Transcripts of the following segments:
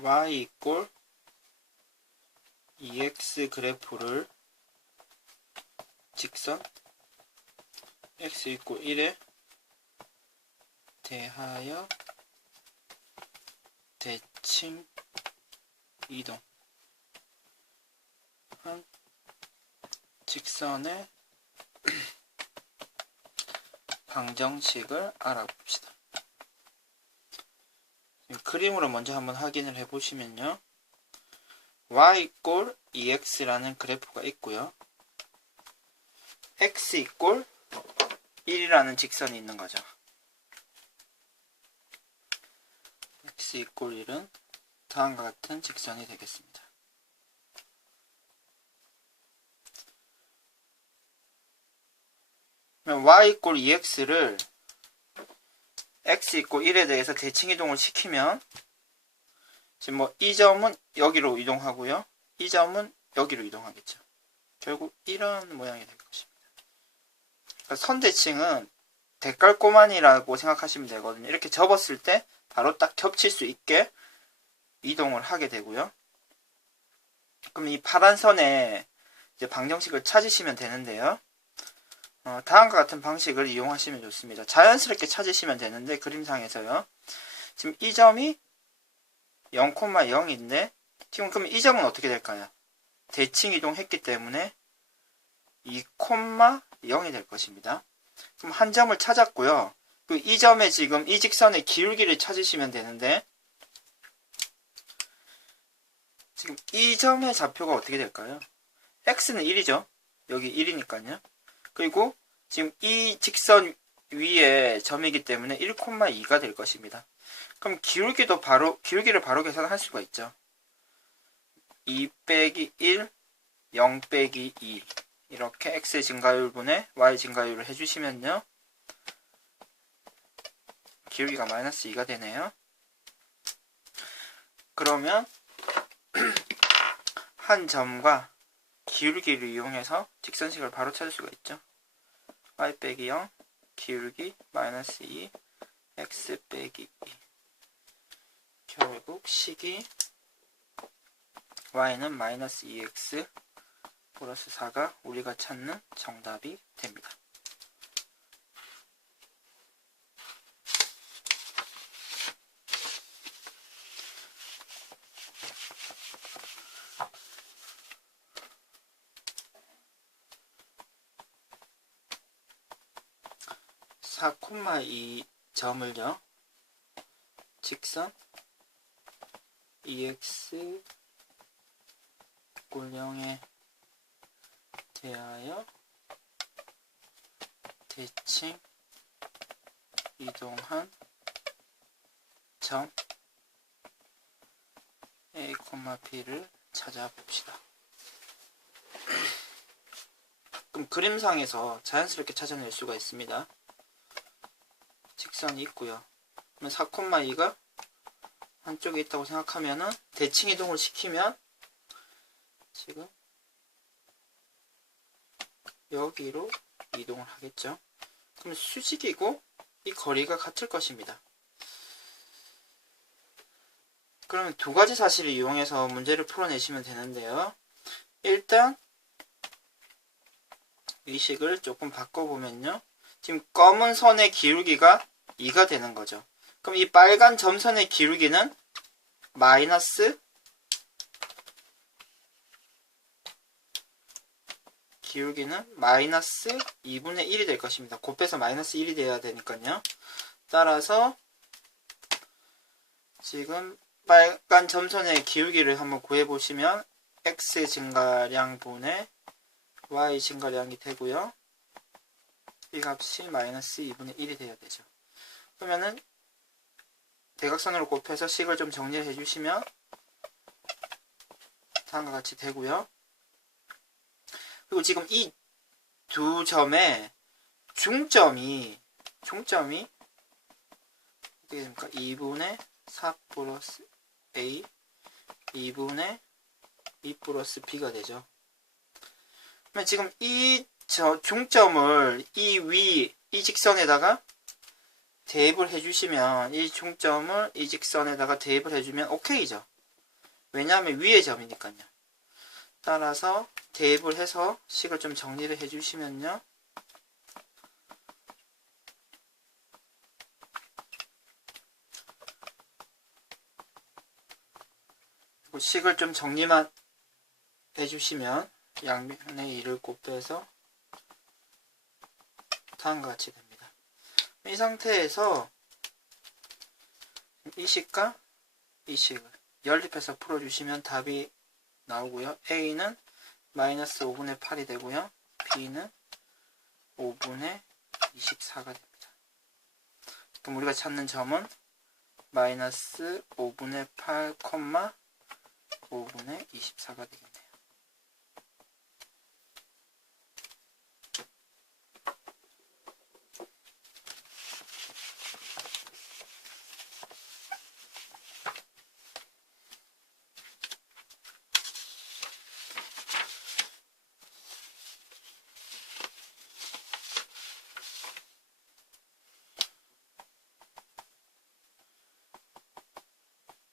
y 이꼴 2x 그래프를 직선 x 이꼴 1에 대하여 대칭 이동 한 직선의 방정식을 알아봅시다. 그림으로 먼저 한번 확인을 해보시면요. y 이꼴 2x라는 그래프가 있고요. x 이꼴 1이라는 직선이 있는 거죠. x 이꼴 1은 다음과 같은 직선이 되겠습니다. y 이꼴 2x를 x 이꼴 1에 대해서 대칭 이동을 시키면 지금 뭐 이 점은 여기로 이동하고요. 이 점은 여기로 이동하겠죠. 결국 이런 모양이 될 것입니다. 그러니까 선대칭은 대깔꼬만이라고 생각하시면 되거든요. 이렇게 접었을 때 바로 딱 겹칠 수 있게 이동을 하게 되고요. 그럼 이 파란 선에 이제 방정식을 찾으시면 되는데요. 어, 다음과 같은 방식을 이용하시면 좋습니다. 자연스럽게 찾으시면 되는데 그림상에서요. 지금 이 점이 0,0인데 지금 그럼 이 점은 어떻게 될까요? 대칭 이동했기 때문에 2,0이 될 것입니다. 그럼 한 점을 찾았고요. 그 이 점에 지금 이 직선의 기울기를 찾으시면 되는데 지금 이 점의 좌표가 어떻게 될까요? x는 1이죠. 여기 1이니까요. 그리고 지금 이 직선 위에 점이기 때문에 1,2가 될 것입니다. 그럼 기울기도 바로 기울기를 바로 계산할 수가 있죠. 2 빼기 1, 0 빼기 2 이렇게 x 증가율 분의 y 증가율을 해주시면요. 기울기가 마이너스 2가 되네요. 그러면 한 점과 기울기를 이용해서 직선식을 바로 찾을 수가 있죠. Y 빼기 0, 기울기 마이너스 2, x 빼기 2. 결국 식이 y는 마이너스 2x 플러스 4가 우리가 찾는 정답이 됩니다. 사 콤마 이 점을요 직선 EX 꼴0에 대하여 대칭 이동한 점 A, B를 찾아봅시다. 그럼 그림상에서 자연스럽게 찾아낼 수가 있습니다. 직선이 있고요. 그러면 4,2가 한쪽에 있다고 생각하면은 대칭 이동을 시키면 지금 여기로 이동을 하겠죠. 그럼 수직이고 이 거리가 같을 것입니다. 그러면 두 가지 사실을 이용해서 문제를 풀어내시면 되는데요. 일단 이 식을 조금 바꿔보면요. 지금 검은 선의 기울기가 2가 되는 거죠. 그럼 이 빨간 점선의 기울기는 마이너스 기울기는 마이너스 2분의 1이 될 것입니다. 곱해서 마이너스 1이 돼야 되니까요. 따라서 지금 빨간 점선의 기울기를 한번 구해보시면 x 증가량 분의 y 증가량이 되고요. 이 값이 마이너스 2분의 1이 돼야 되죠. 그러면은 대각선으로 곱해서 식을 좀 정리를 해주시면 다음과 같이 되고요. 그리고 지금 이 두 점의 중점이 중점이 어떻게 됩니까? 2분의 4 플러스 A 2분의 2 플러스 B가 되죠. 그러면 지금 이 저 중점을 이 위 이 직선에다가 대입을 해주시면 이 중점을 이 직선에다가 대입을 해주면 오케이죠. 왜냐하면 위의 점이니까요. 따라서 대입을 해서 식을 좀 정리를 해주시면요. 식을 좀 정리만 해주시면 양면의 2를 곱해서 다음과 같이 됩니다. 이 상태에서 이 식과 이 식을 연립해서 풀어주시면 답이 나오고요. A는 마이너스 5분의 8이 되고요. B는 5분의 24가 됩니다. 그럼 우리가 찾는 점은 마이너스 5분의 8, 5분의 24가 되겠습니다.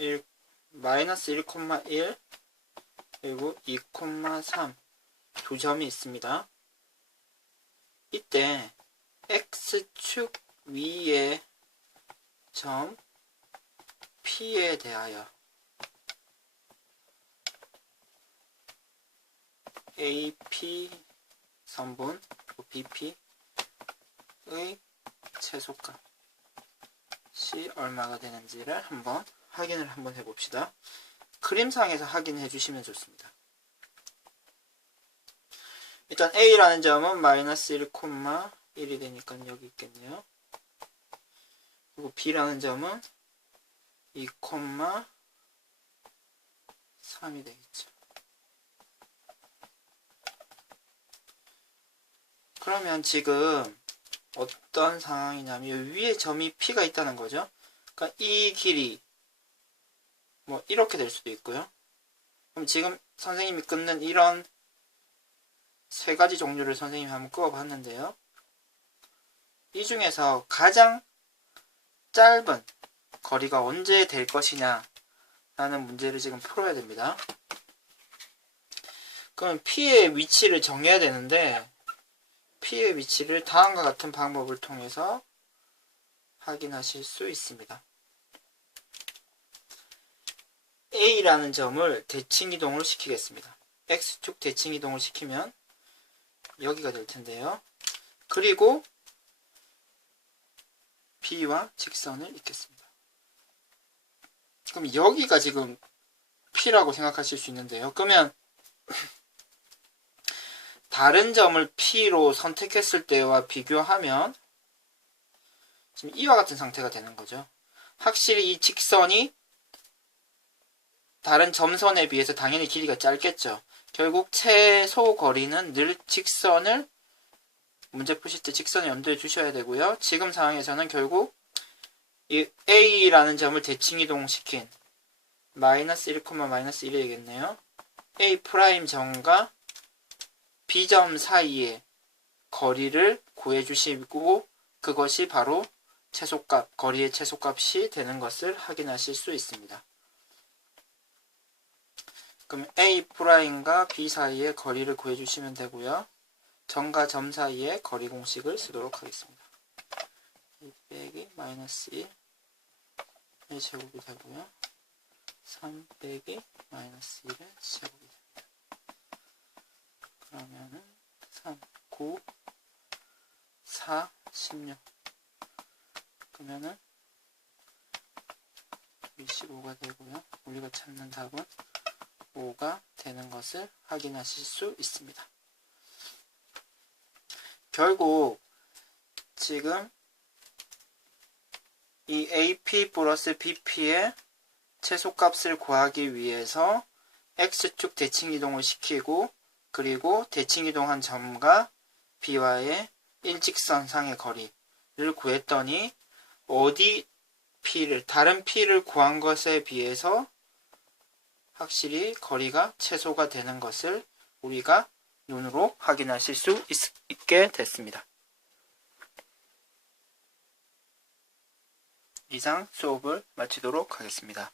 1, 마이너스 1,1 그리고 2,3 두 점이 있습니다. 이때 x축 위에 점 p에 대하여 AP 선분 BP의 최소값이 얼마가 되는지를 한번 확인을 한번 해봅시다. 그림상에서 확인해 주시면 좋습니다. 일단 A라는 점은 마이너스 1,1이 되니까 여기 있겠네요. 그리고 B라는 점은 2,3이 되겠죠. 그러면 지금 어떤 상황이냐면 위에 점이 P가 있다는 거죠. 그러니까 이 길이 뭐 이렇게 될 수도 있고요. 그럼 지금 선생님이 끊는 이런 세 가지 종류를 선생님이 한번 끄어봤는데요. 이 중에서 가장 짧은 거리가 언제 될 것이냐 라는 문제를 지금 풀어야 됩니다. 그럼 P의 위치를 정해야 되는데 P의 위치를 다음과 같은 방법을 통해서 확인하실 수 있습니다. A라는 점을 대칭 이동을 시키겠습니다. X축 대칭 이동을 시키면 여기가 될 텐데요. 그리고 B와 직선을 잇겠습니다. 그럼 여기가 지금 P라고 생각하실 수 있는데요. 그러면 다른 점을 P로 선택했을 때와 비교하면 지금 이와 같은 상태가 되는 거죠. 확실히 이 직선이 다른 점선에 비해서 당연히 길이가 짧겠죠. 결국 최소 거리는 늘 직선을 문제 푸실 때 직선을 염두에 두셔야 되고요. 지금 상황에서는 결국 이 A라는 점을 대칭 이동시킨 마이너스 1, 마이너스 1이 되겠네요. A 프라임 점과 B점 사이의 거리를 구해 주시고 그것이 바로 최소값, 거리의 최소값이 되는 것을 확인하실 수 있습니다. 그럼 A 프라임과 B 사이의 거리를 구해주시면 되고요. 점과 점 사이의 거리 공식을 쓰도록 하겠습니다. 1 빼기 마이너스 1 1 제곱이 되고요. 3 빼기 마이너스 1의 제곱이 됩니다. 그러면은 3, 9, 4, 16 그러면은 25가 되고요. 우리가 찾는 답은 5가 되는 것을 확인하실 수 있습니다. 결국 지금 이 AP 플러스 BP의 최소값을 구하기 위해서 X축 대칭 이동을 시키고 그리고 대칭 이동한 점과 B와의 일직선상의 거리를 구했더니 어디 P를 다른 P를 구한 것에 비해서 확실히 거리가 최소가 되는 것을 우리가 눈으로 확인하실 수 있, 있게 됐습니다. 이상 수업을 마치도록 하겠습니다.